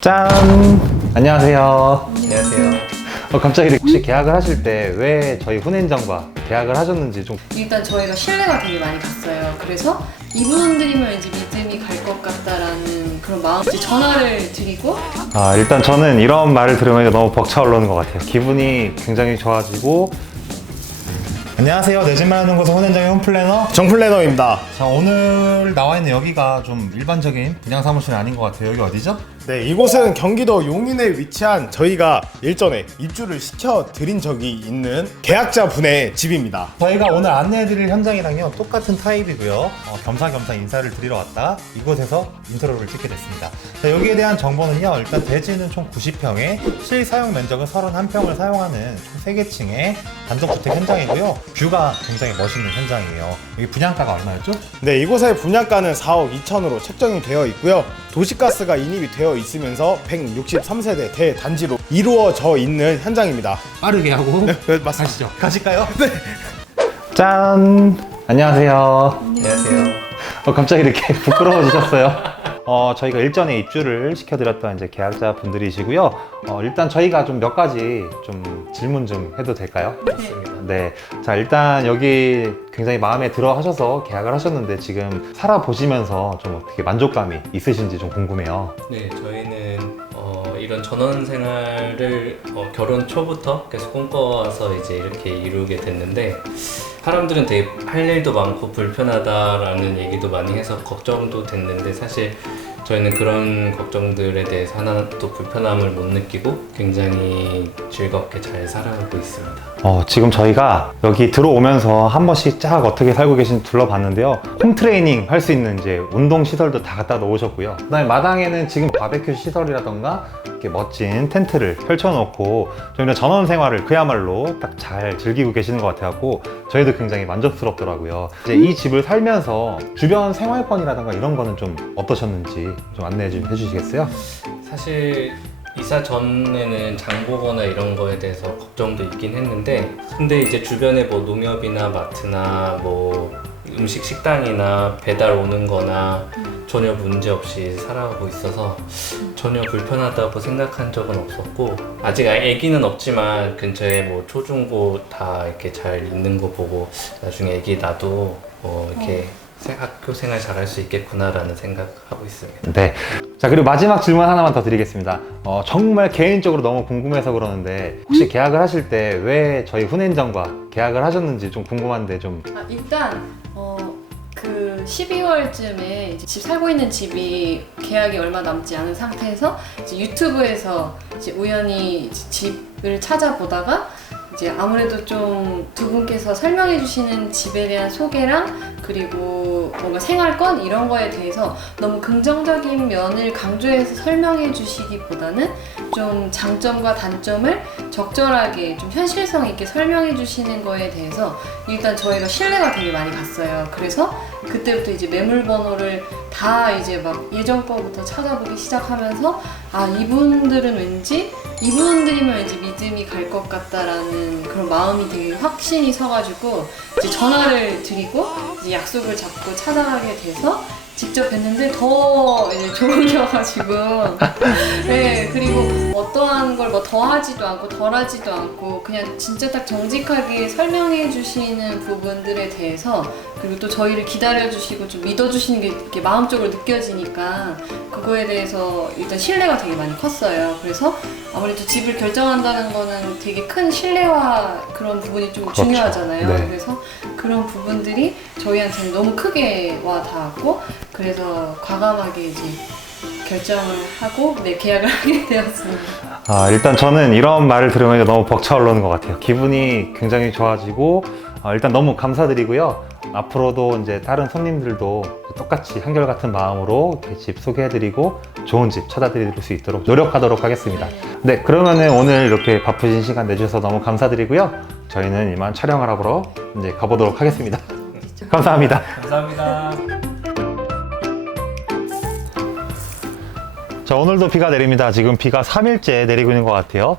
짠! 안녕하세요. 안녕하세요. 어, 갑자기 혹시 계약을 하실 때 왜 저희 훈엔장과 계약을 하셨는지 좀 일단 저희가 신뢰가 되게 많이 갔어요. 그래서 이분들이면 왠지 믿음이 갈 것 같다라는 그런 마음 이제 전화를 드리고 아, 일단 저는 이런 말을 들으면 너무 벅차오르는 것 같아요. 기분이 굉장히 좋아지고 안녕하세요. 내 집만 하는 곳의 혼연장의 홈플래너. 정플래너입니다. 자, 오늘 나와 있는 여기가 좀 일반적인 분양 사무실이 아닌 것 같아요. 여기 어디죠? 네, 이곳은 경기도 용인에 위치한 저희가 일전에 입주를 시켜 드린 적이 있는 계약자 분의 집입니다. 저희가 오늘 안내해드릴 현장이랑요 똑같은 타입이고요 어, 겸사겸사 인사를 드리러 왔다 이곳에서 인트로를 찍게 됐습니다 자, 여기에 대한 정보는요 일단 대지는 총 90평에 실사용 면적은 31평을 사용하는 총 3개층의 단독주택 현장이고요 뷰가 굉장히 멋있는 현장이에요 여기 분양가가 얼마였죠? 네, 이곳의 분양가는 4억 2천으로 책정이 되어 있고요. 도시가스가 인입이 되어 있으면서 163세대 대단지로 이루어져 있는 현장입니다. 빠르게 하고 네, 맞습니다. 가시죠 가실까요? 네 짠! 안녕하세요 안녕하세요. 어, 갑자기 이렇게 부끄러워지셨어요. 어, 저희가 일전에 입주를 시켜드렸던 이제 계약자 분들이시고요. 어, 일단 저희가 좀 몇 가지 좀 질문 좀 해도 될까요? 좋습니다. 네. 자, 일단 여기 굉장히 마음에 들어 하셔서 계약을 하셨는데 지금 살아보시면서 좀 어떻게 만족감이 있으신지 좀 궁금해요. 네, 저희는 어, 이런 전원 생활을 어, 결혼 초부터 계속 꿈꿔와서 이제 이렇게 이루게 됐는데 사람들은 되게 할 일도 많고 불편하다라는 얘기도 많이 해서 걱정도 됐는데 사실 저희는 그런 걱정들에 대해서 하나도 불편함을 못 느끼고 굉장히 즐겁게 잘 살아가고 있습니다. 어, 지금 저희가 여기 들어오면서 한 번씩 쫙 어떻게 살고 계신지 둘러봤는데요. 홈 트레이닝 할 수 있는 이제 운동 시설도 다 갖다 놓으셨고요. 그다음에 마당에는 지금 바베큐 시설이라던가 이렇게 멋진 텐트를 펼쳐놓고 저희는 전원 생활을 그야말로 딱 잘 즐기고 계시는 것 같아갖고 저희도 굉장히 만족스럽더라고요. 이제 이 집을 살면서 주변 생활권이라던가 이런 거는 좀 어떠셨는지 좀 안내 좀 해주시겠어요? 사실 이사 전에는 장 보거나 이런 거에 대해서 걱정도 있긴 했는데 근데 이제 주변에 뭐 농협이나 마트나 뭐 음식 식당이나 배달 오는 거나 전혀 문제 없이 살아가고 있어서 전혀 불편하다고 생각한 적은 없었고 아직 아기는 없지만 근처에 뭐 초중고 다 이렇게 잘 있는 거 보고 나중에 아기 나도 뭐 이렇게 세- 학교 생활 잘할 수 있겠구나라는 생각하고 있습니다. 네. 자, 그리고 마지막 질문 하나만 더 드리겠습니다. 어, 정말 개인적으로 너무 궁금해서 그러는데, 혹시 계약을 하실 때 왜 저희 훈엔장과 계약을 하셨는지 좀 궁금한데 좀. 아, 일단 어, 그 12월쯤에 집 살고 있는 집이 계약이 얼마 남지 않은 상태에서 이제 유튜브에서 이제 우연히 집을 찾아보다가 이제 아무래도 좀 두 분께서 설명해 주시는 집에 대한 소개랑 그리고 뭔가 생활권 이런 거에 대해서 너무 긍정적인 면을 강조해서 설명해 주시기보다는 좀 장점과 단점을 적절하게 좀 현실성 있게 설명해 주시는 거에 대해서 일단 저희가 신뢰가 되게 많이 갔어요. 그래서 그때부터 이제 매물 번호를 다 이제 막 예전 거부터 찾아보기 시작하면서 아 이분들은 왠지 이분들이면 왠지 믿음이 갈 것 같다라는 그런 마음이 되게 확신이 서가지고 이제 전화를 드리고 이제 약속을 잡고 찾아가게 돼서 직접 뵀는데 더 이제 좋으셔가지고. 네 그리고 어떠한 걸 뭐 더하지도 않고 덜하지도 않고 그냥 진짜 딱 정직하게 설명해 주시는 부분들에 대해서 그리고 또 저희를 기다려 주시고 좀 믿어 주시는 게 이렇게 마음적으로 느껴지니까 그거에 대해서 일단 신뢰가 되게 많이 컸어요. 그래서 아무래도 집을 결정한다는 거는 되게 큰 신뢰와 그런 부분이 좀 그렇죠. 중요하잖아요. 네. 그래서 그런 부분들이 저희한테는 너무 크게 와 닿았고 그래서 과감하게 이제 결정을 하고 네 계약을 하게 되었습니다. 아, 일단 저는 이런 말을 들으면 너무 벅차오르는 것 같아요. 기분이 굉장히 좋아지고, 어, 일단 너무 감사드리고요. 앞으로도 이제 다른 손님들도 똑같이 한결같은 마음으로 집 소개해드리고 좋은 집 찾아드릴 수 있도록 노력하도록 하겠습니다. 네, 그러면은 오늘 이렇게 바쁘신 시간 내주셔서 너무 감사드리고요. 저희는 이만 촬영을 하러 이제 가보도록 하겠습니다. 감사합니다. 감사합니다. 자, 오늘도 비가 내립니다. 지금 비가 3일째 내리고 있는 것 같아요.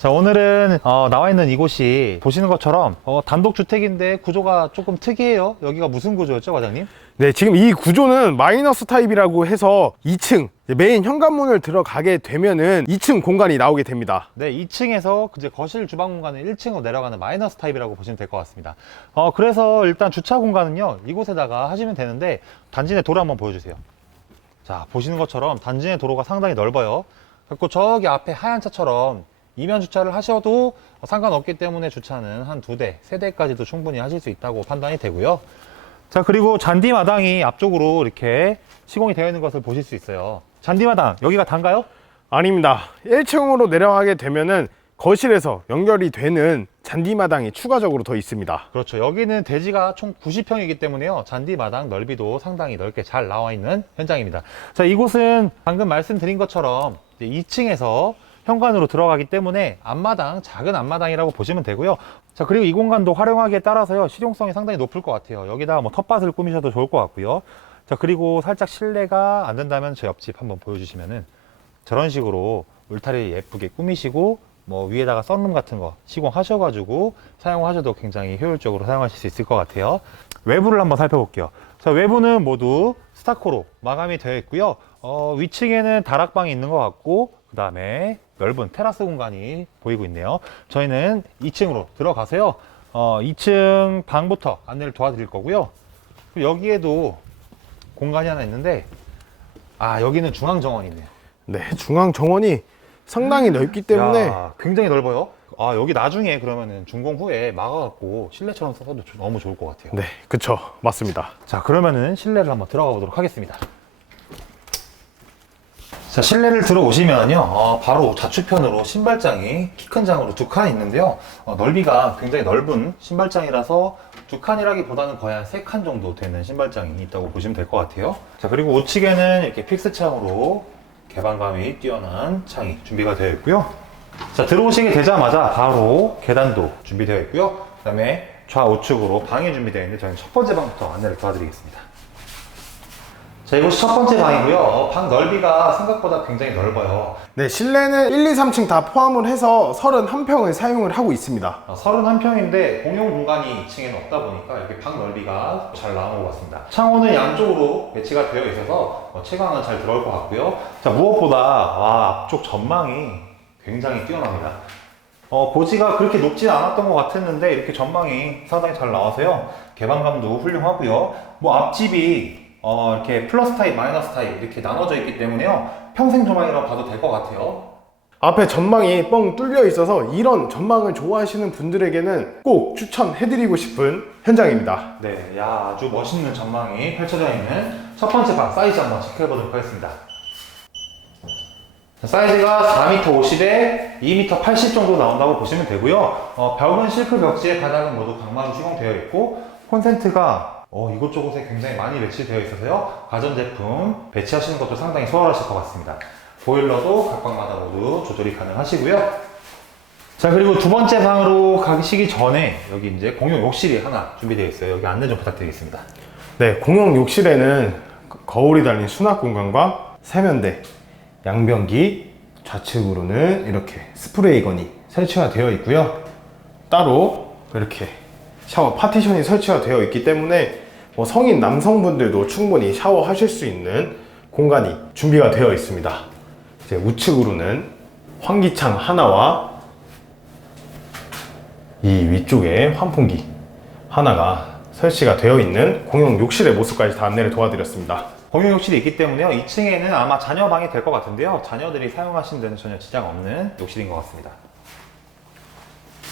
자 오늘은 어, 나와 있는 이곳이 보시는 것처럼 어, 단독 주택인데 구조가 조금 특이해요. 여기가 무슨 구조였죠, 과장님? 네, 지금 이 구조는 마이너스 타입이라고 해서 2층 메인 현관문을 들어가게 되면은 2층 공간이 나오게 됩니다. 네, 2층에서 이제 거실 주방 공간을 1층으로 내려가는 마이너스 타입이라고 보시면 될 것 같습니다. 어, 그래서 일단 주차 공간은요, 이곳에다가 하시면 되는데, 단지 내 도로 한번 보여주세요. 자, 보시는 것처럼 단지 내 도로가 상당히 넓어요. 그리고 저기 앞에 하얀 차처럼 이면 주차를 하셔도 상관없기 때문에 주차는 한 두 대, 세 대까지도 충분히 하실 수 있다고 판단이 되고요. 자, 그리고 잔디 마당이 앞쪽으로 이렇게 시공이 되어 있는 것을 보실 수 있어요. 잔디 마당, 여기가 단가요? 아닙니다. 1층으로 내려가게 되면은 거실에서 연결이 되는 잔디마당이 추가적으로 더 있습니다. 그렇죠. 여기는 대지가 총 90평이기 때문에요. 잔디 마당 넓이도 상당히 넓게 잘 나와 있는 현장입니다. 자, 이곳은 방금 말씀드린 것처럼 2층에서 현관으로 들어가기 때문에 앞마당, 작은 앞마당이라고 보시면 되고요. 자, 그리고 이 공간도 활용하기에 따라서요. 실용성이 상당히 높을 것 같아요. 여기다가 뭐 텃밭을 꾸미셔도 좋을 것 같고요. 자, 그리고 살짝 실내가 안 된다면 제 옆집 한번 보여주시면은 저런 식으로 울타리 예쁘게 꾸미시고 뭐 위에다가 썬룸 같은 거 시공하셔가지고 사용하셔도 굉장히 효율적으로 사용하실 수 있을 것 같아요. 외부를 한번 살펴볼게요. 자, 외부는 모두 스타코로 마감이 되어 있고요. 어, 위층에는 다락방이 있는 것 같고 그 다음에 넓은 테라스 공간이 보이고 있네요. 저희는 2층으로 들어가서요. 어, 2층 방부터 안내를 도와드릴 거고요. 여기에도 공간이 하나 있는데 아 여기는 중앙 정원이네요. 네, 중앙 정원이 상당히 넓기 때문에 야, 굉장히 넓어요. 아 여기 나중에 그러면은 준공 후에 막아갖고 실내처럼 써도 조- 너무 좋을 것 같아요. 네, 그쵸, 맞습니다. 자 그러면은 실내를 한번 들어가 보도록 하겠습니다. 자 실내를 들어오시면요. 어, 바로 좌측편으로 신발장이 키 큰 장으로 두칸 있는데요. 어, 넓이가 굉장히 넓은 신발장이라서 두 칸이라기보다는 거의 한 세 칸 정도 되는 신발장이 있다고 보시면 될 것 같아요. 자 그리고 우측에는 이렇게 픽스 창으로 개방감이 뛰어난 창이 준비가 되어 있고요. 자 들어오시게 되자마자 바로 계단도 준비되어 있고요. 그 다음에 좌우측으로 방이 준비되어 있는데 저희는 첫 번째 방부터 안내를 도와드리겠습니다 자 이곳이 첫 번째 방이고요 어, 방 넓이가 생각보다 굉장히 넓어요 네, 실내는 1, 2, 3층 다 포함을 해서 31평을 사용을 하고 있습니다. 어, 31평인데 공용 공간이 2층에는 없다 보니까 이렇게 방 넓이가 잘 나온 것 같습니다. 창호는 양쪽으로 배치가 되어 있어서 어, 채광은 잘 들어올 것 같고요. 자 무엇보다 와, 앞쪽 전망이 굉장히 뛰어납니다. 어, 고지가 그렇게 높지 않았던 것 같았는데 이렇게 전망이 상당히 잘 나와서요. 개방감도 훌륭하고요. 뭐 앞집이 어, 이렇게 플러스 타입, 마이너스 타입 이렇게 나눠져 있기 때문에요. 평생 조망이라고 봐도 될 것 같아요. 앞에 전망이 뻥 뚫려 있어서 이런 전망을 좋아하시는 분들에게는 꼭 추천해드리고 싶은 현장입니다. 네, 야 아주 멋있는 전망이 펼쳐져 있는 첫 번째 방 사이즈 한번 체크해 보도록 하겠습니다. 자, 사이즈가 4m 50에 2m 80 정도 나온다고 보시면 되고요. 어, 벽은 실크 벽지에 바닥은 모두 강마루 시공되어 있고 콘센트가 어, 이곳저곳에 굉장히 많이 배치되어 있어서요. 가전제품 배치하시는 것도 상당히 수월하실 것 같습니다. 보일러도 각 방마다 모두 조절이 가능하시고요. 자 그리고 두 번째 방으로 가시기 전에 여기 이제 공용 욕실이 하나 준비되어 있어요. 여기 안내 좀 부탁드리겠습니다. 네, 공용 욕실에는 거울이 달린 수납 공간과 세면대, 양변기, 좌측으로는 이렇게 스프레이건이 설치가 되어 있고요. 따로 이렇게 샤워 파티션이 설치가 되어 있기 때문에 뭐 성인 남성분들도 충분히 샤워하실 수 있는 공간이 준비가 되어 있습니다. 이제 우측으로는 환기창 하나와 이 위쪽에 환풍기 하나가 설치가 되어 있는 공용 욕실의 모습까지 다 안내를 도와드렸습니다. 공용 욕실이 있기 때문에요. 2층에는 아마 자녀 방이 될 것 같은데요. 자녀들이 사용하시는 데는 전혀 지장 없는 욕실인 것 같습니다.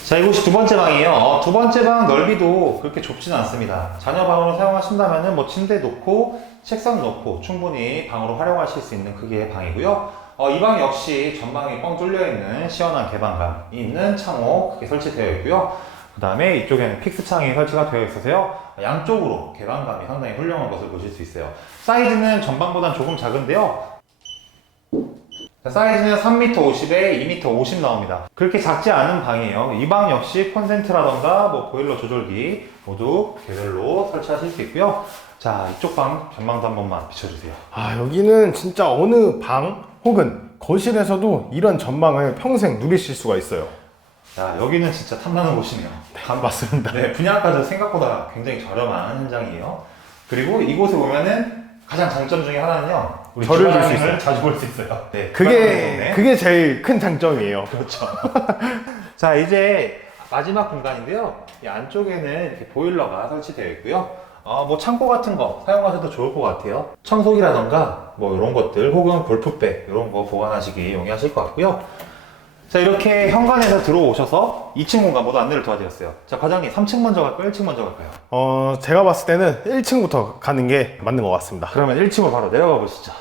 자, 이곳이 두 번째 방이에요. 어, 두 번째 방 넓이도 그렇게 좁지는 않습니다. 자녀 방으로 사용하신다면 뭐 침대 놓고 책상 놓고 충분히 방으로 활용하실 수 있는 크기의 방이고요. 어, 이 방 역시 전방이 뻥 뚫려 있는 시원한 개방감이 있는 창호 크게 설치되어 있고요. 그 다음에 이쪽에는 픽스 창이 설치가 되어 있어서요. 양쪽으로 개방감이 상당히 훌륭한 것을 보실 수 있어요. 사이즈는 전방보단 조금 작은데요. 자, 사이즈는 3m 50에 2m 50 나옵니다. 그렇게 작지 않은 방이에요. 이 방 역시 콘센트라던가 뭐 보일러 조절기 모두 개별로 설치하실 수 있고요. 자, 이쪽 방 전망도 한 번만 비춰주세요. 아, 여기는 진짜 어느 방 혹은 거실에서도 이런 전망을 평생 누리실 수가 있어요. 자, 여기는 진짜 탐나는 곳이네요. 감 맞습니다. 네, 분양가도 생각보다 굉장히 저렴한 현장이에요. 그리고 이곳에 오면은 가장 장점 중에 하나는요. 우리 저를 볼 수 주방을 있어요. 자주 볼 수 있어요. 네, 그게 그게 제일 큰 장점이에요. 그렇죠. 자, 이제 마지막 공간인데요. 이 안쪽에는 이렇게 보일러가 설치되어 있고요. 어, 뭐 창고 같은 거 사용하셔도 좋을 것 같아요. 청소기라던가 뭐 이런 것들 혹은 골프백 이런 거 보관하시기 용이하실 것 같고요. 자, 이렇게 현관에서 들어오셔서 2층 공간 모두 안내를 도와드렸어요. 자, 과장님 3층 먼저 갈까요? 1층 먼저 갈까요? 어, 제가 봤을 때는 1층부터 가는 게 맞는 것 같습니다. 그러면 1층으로 바로 내려가 보시죠.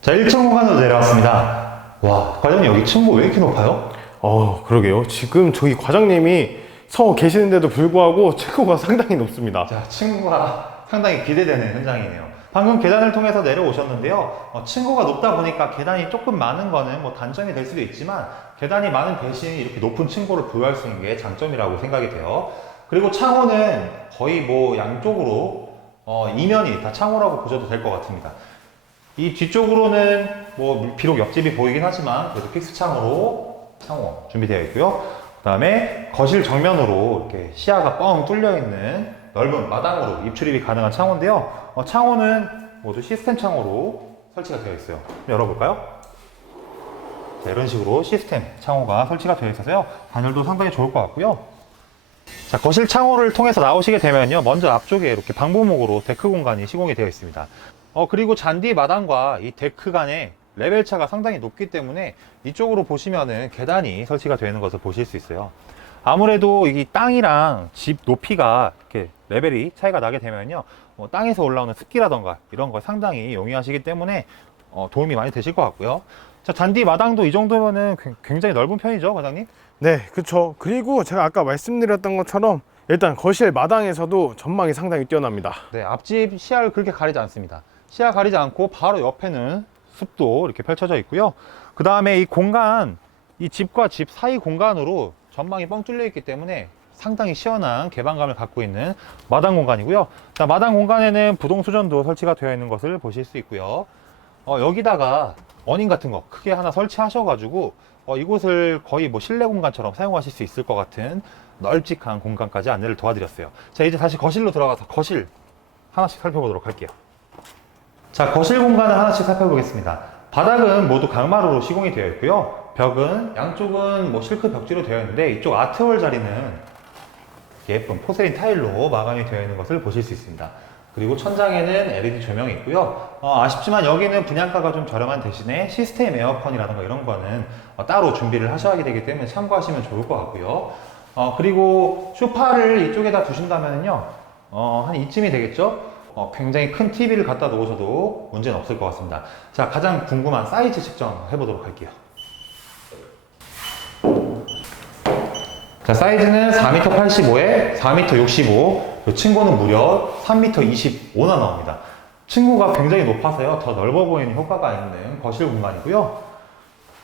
자, 1층 공간으로 내려왔습니다. 와, 과장님 여기 층고 왜 이렇게 높아요? 어, 그러게요. 지금 저기 과장님이 서 계시는데도 불구하고 체크가 상당히 높습니다. 자, 층고가 상당히 기대되는 현장이네요. 방금 계단을 통해서 내려오셨는데요. 어, 층고가 높다 보니까 계단이 조금 많은 거는 뭐 단점이 될 수도 있지만 계단이 많은 대신 이렇게 높은 층고를 부여할 수 있는 게 장점이라고 생각이 돼요. 그리고 창호는 거의 뭐 양쪽으로 어, 이면이 다 창호라고 보셔도 될 것 같습니다. 이 뒤쪽으로는 뭐 비록 옆집이 보이긴 하지만 그래도 픽스 창호로 창호 준비되어 있고요. 그 다음에 거실 정면으로 이렇게 시야가 뻥 뚫려 있는 넓은 마당으로 입출입이 가능한 창호인데요. 어, 창호는 모두 시스템 창호로 설치가 되어 있어요. 열어볼까요? 자, 이런 식으로 시스템 창호가 설치가 되어 있어서요. 단열도 상당히 좋을 것 같고요. 자, 거실 창호를 통해서 나오시게 되면요. 먼저 앞쪽에 이렇게 방부목으로 데크 공간이 시공이 되어 있습니다. 어, 그리고 잔디 마당과 이 데크 간의 레벨 차가 상당히 높기 때문에 이쪽으로 보시면은 계단이 설치가 되는 것을 보실 수 있어요. 아무래도 이 땅이랑 집 높이가 이렇게 레벨이 차이가 나게 되면요. 뭐 땅에서 올라오는 습기라던가 이런 걸 상당히 용이하시기 때문에 어, 도움이 많이 되실 것 같고요. 자, 잔디 마당도 이 정도면은 굉- 굉장히 넓은 편이죠, 과장님? 네, 그쵸. 그리고 제가 아까 말씀드렸던 것처럼 일단 거실 마당에서도 전망이 상당히 뛰어납니다. 네, 앞집 시야를 그렇게 가리지 않습니다. 시야 가리지 않고 바로 옆에는 숲도 이렇게 펼쳐져 있고요. 그 다음에 이 공간, 이 집과 집 사이 공간으로 전망이 뻥 뚫려 있기 때문에 상당히 시원한 개방감을 갖고 있는 마당 공간이고요. 자, 마당 공간에는 부동 수전도 설치가 되어 있는 것을 보실 수 있고요. 어, 여기다가 어닝 같은 거 크게 하나 설치하셔가지고 어, 이곳을 거의 뭐 실내 공간처럼 사용하실 수 있을 것 같은 널찍한 공간까지 안내를 도와드렸어요. 자, 이제 다시 거실로 들어가서 거실 하나씩 살펴보도록 할게요. 자, 거실 공간을 하나씩 살펴보겠습니다. 바닥은 모두 강마루로 시공이 되어 있고요. 벽은 양쪽은 뭐 실크 벽지로 되어 있는데 이쪽 아트월 자리는 예쁜 포세린 타일로 마감이 되어 있는 것을 보실 수 있습니다. 그리고 천장에는 LED 조명이 있고요. 어, 아쉽지만 여기는 분양가가 좀 저렴한 대신에 시스템 에어컨이라든가 이런 거는 어, 따로 준비를 하셔야 되기 때문에 참고하시면 좋을 것 같고요. 어, 그리고 소파를 이쪽에다 두신다면요. 어, 한 이쯤이 되겠죠? 어, 굉장히 큰 TV를 갖다 놓으셔도 문제는 없을 것 같습니다. 자, 가장 궁금한 사이즈 측정해 보도록 할게요. 자, 사이즈는 4m 85에 4m 65, 그 층고는 무려 3m 25나 나옵니다. 층고가 굉장히 높아서요. 더 넓어 보이는 효과가 있는 거실 공간이고요.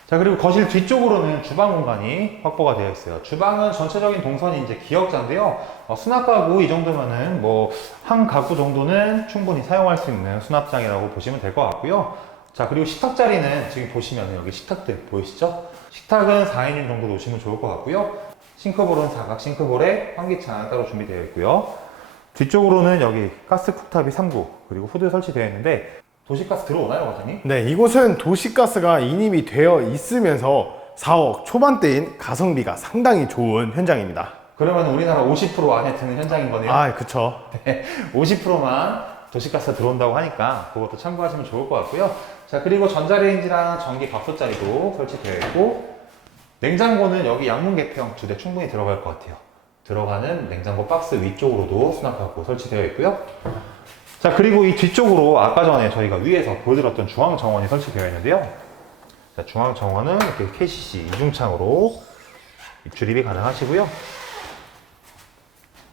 자, 그리고 거실 뒤쪽으로는 주방 공간이 확보가 되어 있어요. 주방은 전체적인 동선이 이제 기역자인데요. 어, 수납 가구 이 정도면은 뭐 한 가구 정도는 충분히 사용할 수 있는 수납장이라고 보시면 될 것 같고요. 자, 그리고 식탁 자리는 지금 보시면 여기 식탁들 보이시죠? 식탁은 4인용 정도 놓으시면 좋을 것 같고요. 싱크볼은 사각 싱크볼에 환기창 따로 준비되어 있고요. 뒤쪽으로는 여기 가스 쿡탑이 3구 그리고 후드 설치되어 있는데 도시가스 들어오나요, 과장님? 네, 이곳은 도시가스가 인입이 되어 있으면서 4억 초반대인 가성비가 상당히 좋은 현장입니다. 그러면 우리나라 50% 안에 드는 현장인 거네요. 아, 그쵸. 50%만 도시가스가 들어온다고 하니까 그것도 참고하시면 좋을 것 같고요. 자, 그리고 전자레인지랑 전기 밥솥자리도 설치되어 있고 냉장고는 여기 양문 개폐형 두대 충분히 들어갈 것 같아요. 들어가는 냉장고 박스 위쪽으로도 수납하고 설치되어 있고요. 자, 그리고 이 뒤쪽으로 아까 전에 저희가 위에서 보여드렸던 중앙 정원이 설치되어 있는데요. 자, 중앙 정원은 이렇게 KCC 이중창으로 입출입이 가능하시고요.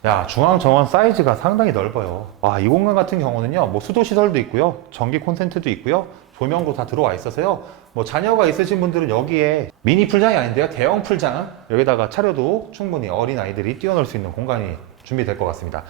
야, 중앙 정원 사이즈가 상당히 넓어요. 와, 이 공간 같은 경우는요, 뭐 수도 시설도 있고요, 전기 콘센트도 있고요, 조명도 다 들어와 있어서요. 뭐 자녀가 있으신 분들은 여기에 미니 풀장이 아닌데요, 대형 풀장 여기다가 차려도 충분히 어린 아이들이 뛰어놀 수 있는 공간이 준비될 것 같습니다.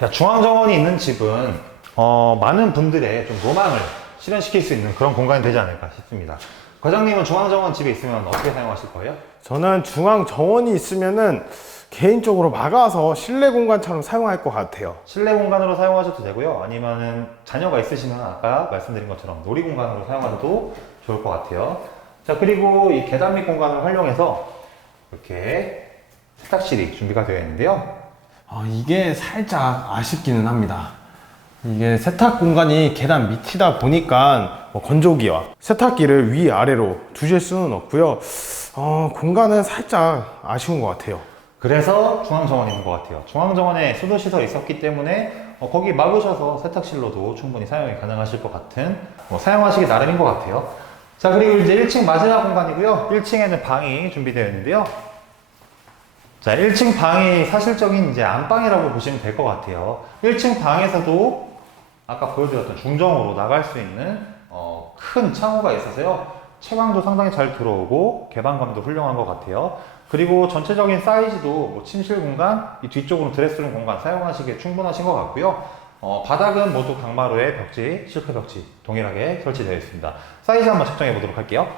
자, 중앙 정원이 있는 집은 어, 많은 분들의 좀 로망을 실현시킬 수 있는 그런 공간이 되지 않을까 싶습니다. 과장님은 중앙정원 집에 있으면 어떻게 사용하실 거예요? 저는 중앙 정원이 있으면은 개인적으로 막아서 실내 공간처럼 사용할 것 같아요. 실내 공간으로 사용하셔도 되고요. 아니면은 자녀가 있으시면 아까 말씀드린 것처럼 놀이 공간으로 사용하셔도 좋을 것 같아요. 자, 그리고 이 계단 밑 공간을 활용해서 이렇게 세탁실이 준비가 되어 있는데요. 아, 이게 살짝 아쉽기는 합니다. 이게 세탁 공간이 계단 밑이다 보니까 뭐 건조기와 세탁기를 위아래로 두실 수는 없고요. 어, 공간은 살짝 아쉬운 것 같아요. 그래서 중앙정원이 것 같아요. 중앙정원에 수도시설이 있었기 때문에 어, 거기 막으셔서 세탁실로도 충분히 사용이 가능하실 것 같은 뭐 사용하시기 나름인 것 같아요. 자 그리고 이제 1층 마지막 공간이고요. 1층에는 방이 준비되어 있는데요. 자 1층 방이 사실적인 이제 안방이라고 보시면 될 것 같아요. 1층 방에서도 아까 보여드렸던 중정으로 나갈 수 있는 어, 큰 창호가 있어서요. 채광도 상당히 잘 들어오고 개방감도 훌륭한 것 같아요. 그리고 전체적인 사이즈도 뭐 침실 공간, 이 뒤쪽으로 드레스룸 공간 사용하시기에 충분하신 것 같고요. 어, 바닥은 모두 강마루에 벽지, 실크 벽지 동일하게 설치되어 있습니다. 사이즈 한번 측정해 보도록 할게요.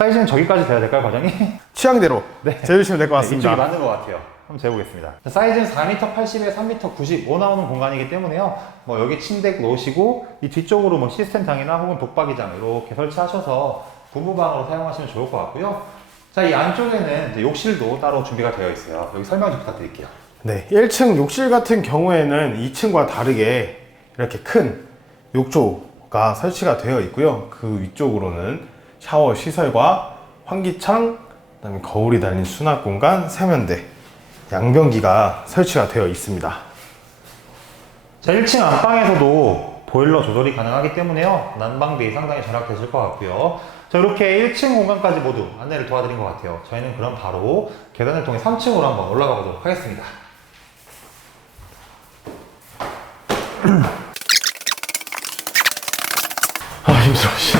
사이즈는 저기까지 돼야 될까요, 과장님? 취향대로 네. 재주시면 될것 네, 같습니다. 맞는 것 같아요. 한번 재보겠습니다. 사이즈는 4m 80에 3m 95 나오는 공간이기 때문에요. 뭐 여기 침대 놓으시고 이 뒤쪽으로 뭐 시스템장이나 혹은 독박이장 이렇게 설치하셔서 부부방으로 사용하시면 좋을 것 같고요. 자, 이 안쪽에는 이제 욕실도 따로 준비가 되어 있어요. 여기 설명 좀 부탁드릴게요. 네, 1층 욕실 같은 경우에는 2층과 다르게 이렇게 큰 욕조가 설치가 되어 있고요. 그 위쪽으로는 샤워 시설과 환기창, 그다음에 거울이 달린 수납 공간, 세면대, 양변기가 설치가 되어 있습니다. 자, 1층 안방에서도 보일러 조절이 가능하기 때문에요. 난방비 상당히 절약되실 것 같고요. 자, 이렇게 1층 공간까지 모두 안내를 도와드린 것 같아요. 저희는 그럼 바로 계단을 통해 3층으로 한번 올라가 보도록 하겠습니다. 아, 힘들어, 씨.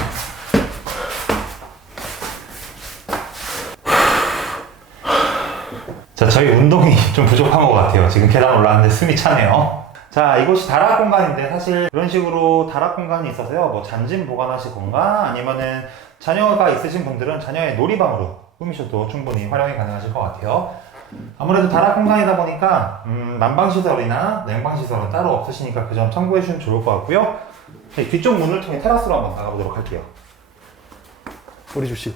저희 운동이 좀 부족한 것 같아요. 지금 계단 올라왔는데 숨이 차네요. 자, 이곳이 다락 공간인데 사실 이런 식으로 다락 공간이 있어서요. 뭐 잔짐 보관하실 건가 아니면은 자녀가 있으신 분들은 자녀의 놀이방으로 꾸미셔도 충분히 활용이 가능하실 것 같아요. 아무래도 다락 공간이다 보니까 음, 난방 시설이나 냉방 시설은 따로 없으시니까 그 점 참고해 주시면 좋을 것 같고요. 네, 뒤쪽 문을 통해 테라스로 한번 나가보도록 할게요. 우리 조씨.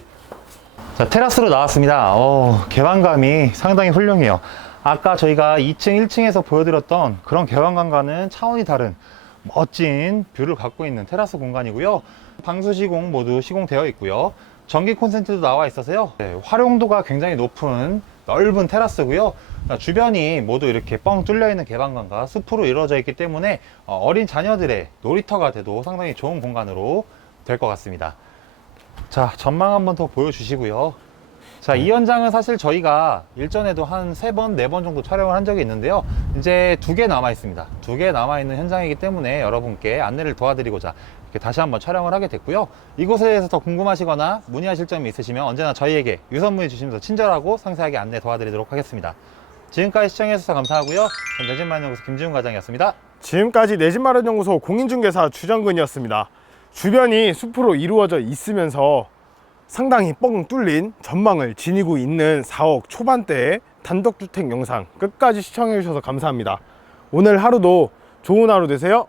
자, 테라스로 나왔습니다. 어, 개방감이 상당히 훌륭해요. 아까 저희가 2층, 1층에서 보여드렸던 그런 개방감과는 차원이 다른 멋진 뷰를 갖고 있는 테라스 공간이고요. 방수 시공 모두 시공되어 있고요. 전기 콘센트도 나와 있어서요. 네, 활용도가 굉장히 높은 넓은 테라스고요. 자, 주변이 모두 이렇게 뻥 뚫려 있는 개방감과 숲으로 이루어져 있기 때문에 어, 어린 자녀들의 놀이터가 돼도 상당히 좋은 공간으로 될 것 같습니다. 자, 전망 한번 더 보여주시고요. 자, 이 현장은 사실 저희가 일전에도 한 세 번, 네 번 정도 촬영을 한 적이 있는데요. 이제 두 개 남아 있습니다. 두 개 남아 있는 현장이기 때문에 여러분께 안내를 도와드리고자 이렇게 다시 한번 촬영을 하게 됐고요. 이곳에 대해서 더 궁금하시거나 문의하실 점이 있으시면 언제나 저희에게 유선문의 주시면서 친절하고 상세하게 안내 도와드리도록 하겠습니다. 지금까지 시청해주셔서 감사하고요. 전 대진만연구소 김지훈 과장이었습니다. 지금까지 내집 마련 연구소 공인중개사 주정근이었습니다. 주변이 숲으로 이루어져 있으면서 상당히 뻥 뚫린 전망을 지니고 있는 4억 초반대의 단독주택 영상 끝까지 시청해 주셔서 감사합니다. 오늘 하루도 좋은 하루 되세요.